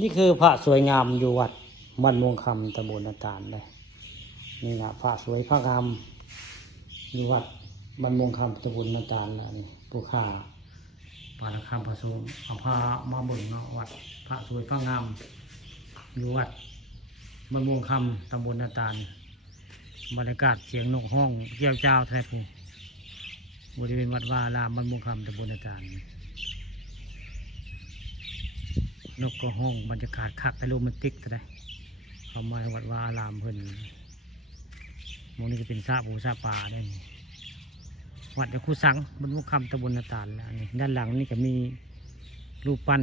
นี่คือพระสวยงามอยู่วัดบ้านม่วงคำตำบลนาตาลเลยนี่นะพระสวยพระงามอยู่วัดบ้านม่วงคำตำบลนาตาลนะนี่ผู้ข่าปาราคำพระสงฆ์เอาพระมาบ่นเนาะวัดพระสวยพระงามอยู่วัดบ้านม่วงคำตำบลนาตาลบรรยากาศเสียงนกห้องเจียวเจ้าแท้ผู้บริเวณวัดวาลามบ้านม่วงคำตำบลนาตาลนกก็ห้องบรรยากาศคักแต่โรแมนติกแต่ได้เขามาวัดวาอารามเพิ่นมองนี่ก็เป็นซาปูซาป่าเนี่ยวัดคูสังบนมุขคำตำบลนาตาลแล้วนี่ด้านหลังนี่ก็มีรูปปั้น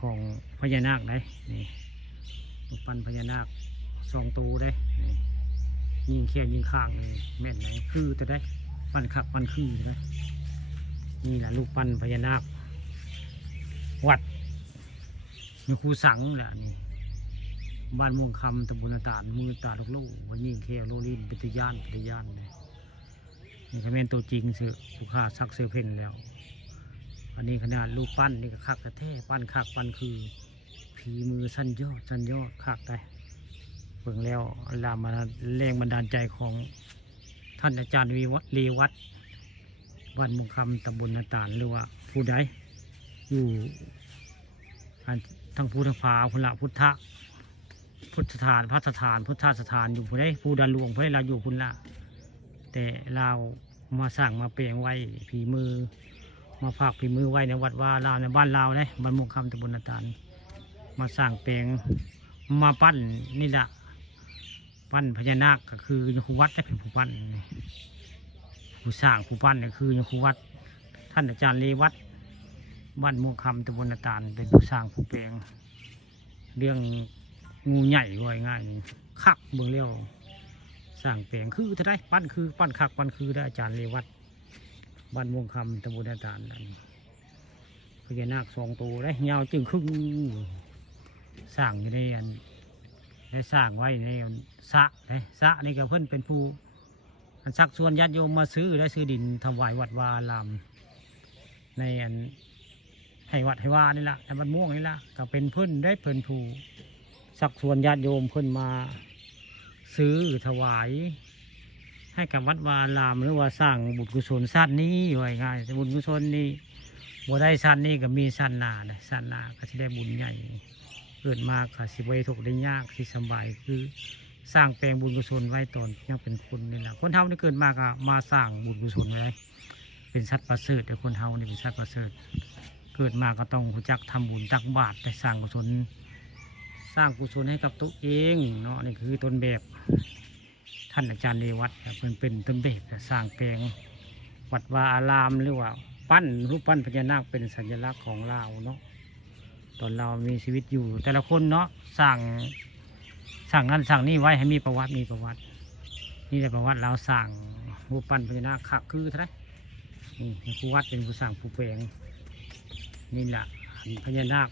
ของพญานาคได้นี่รูปปั้นพญานาค2 ตัวได้ยิงเขี้ยยิงข้างนี่แม่นไหนคือแต่ได้ปั้นขับปั้นคือได้นี่แหละรูปปั้นพญานาควัดมีครูสังแหละนี่บ้านม่วงคำตำบลนาตาลมือตาลูกโลวันนี้เคโรลินปิตยานเลยนี่คอมเมนตัวจริงสือลูกค้าซักเสื้อเพ่นแล้วอันนี้ขนาดลูกปั้นนี่ก็คักแต่แท้ปั้นคักปั้นคือผีมือสั้นยอดคักได้เบิ่งแล้วลามาแรงบันดาลใจของท่านอาจารย์ลีวัดบ้านม่วงคำตำบลนาตาลหรือว่าผู้ใดอยู่ทั้งพุทธภาพละพุทธสถานพระสถานพุทธสถานอยู่ผู้ใดผู้ดันหลวงผู้ใดเราอยู่พุ่นละแต่เรามาสร้างมาเปลี่ยนไว้ผีมือมาฝากผีมือไว้ในวัดว่าเราในบ้านเราเนี่ยบ้านม่วงคำตำบลนาตาลมาสร้างแปลงมาปั้นนี่แหละปั้นพญานาคก็คือยครูวัดได้เป็นผู้ปั้นผู้สร้างผู้ปั้นเนี่ยคือยครูวัดท่านอาจารย์เลวัดบ้านม่วงคำตำบลนาตาลเป็นผู้สร้างผู้แปลงเรื่องงูใหญ่ไว้ง่ายคักเบื้องเลี้ยวสร้างแปลงคือจะได้ปั้นคือปั้นคักปั้นคือได้อาจารย์เลวัดบ้านม่วงคำตำบลนาตาลพญานาค2 ตัวได้ยาวจึงครึ่งสร้างอยู่ในได้สร้างไว้ในสระนี่ก็เพิ่นเป็นผู้ชักชวนญาติโยมมาซื้อและซื้อดินถวายวัดวาอารามในให้วัดให้วานี่แหละแต่บ้านม่วงนี่แหละก็เป็นเพิ่นได้เพิ่นผู้สักส่วนญาติโยมเพิ่นมาซื้อถวายให้กับวัดวาอารามหรือว่าสร้างบุญกุศลชาตินี้ไว้ง่ายบุญกุศลนี้บ่ได้ชาตินี้ก็มีชาติหน้าเลยชาติหน้าก็จะได้บุญใหญ่เกิดมาก็สิบ่ทุกข์ได้ยากสิสบายคือสร้างแปลงบุญกุศลไว้ตอนยังเป็นคนนี่แหละคนเฮานี่เกิดมาก็มาสร้างบุญกุศลไว้เป็นสัตว์ประเสริฐแต่คนเฮานี่เป็นสัตว์ประเสริฐเกิดมาก็ต้องรู้จักทำบุญตักบาตรได้สร้างกุศลให้กับตัวเองเนาะนี่คือต้นแบบท่านอาจารย์เลวัดเป็นต้นแบบสร้างแปลงวัดวาอารามหรือว่าปั้นรูปปั้นพญานาคเป็นสัญลักษณ์ของเราเนาะตอนเรามีชีวิตอยู่แต่ละคนเนาะสร้างนั้นสร้างนี่ไว้ให้มีประวัตินี่แหละประวัติเราสร้างรูปปั้นพญานาคคักคือเท่าไหร่นี่ผู้วัดเป็นผู้สร้างผู้แปลงนี่แหละพญานาค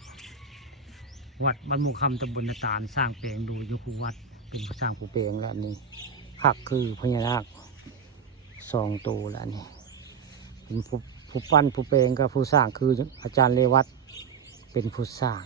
วัดบ้านม่วงคำตำบลนาตาลสร้างแปลงดูยครูวัดเป็นผู้สร้างผู้แปลงแล้วนี่คักคือพญานาค2 ตัวแล้วนี่เป็นผู้ปั้นผู้แปลงกับผู้สร้างคืออาจารย์เลวัดเป็นผู้สร้าง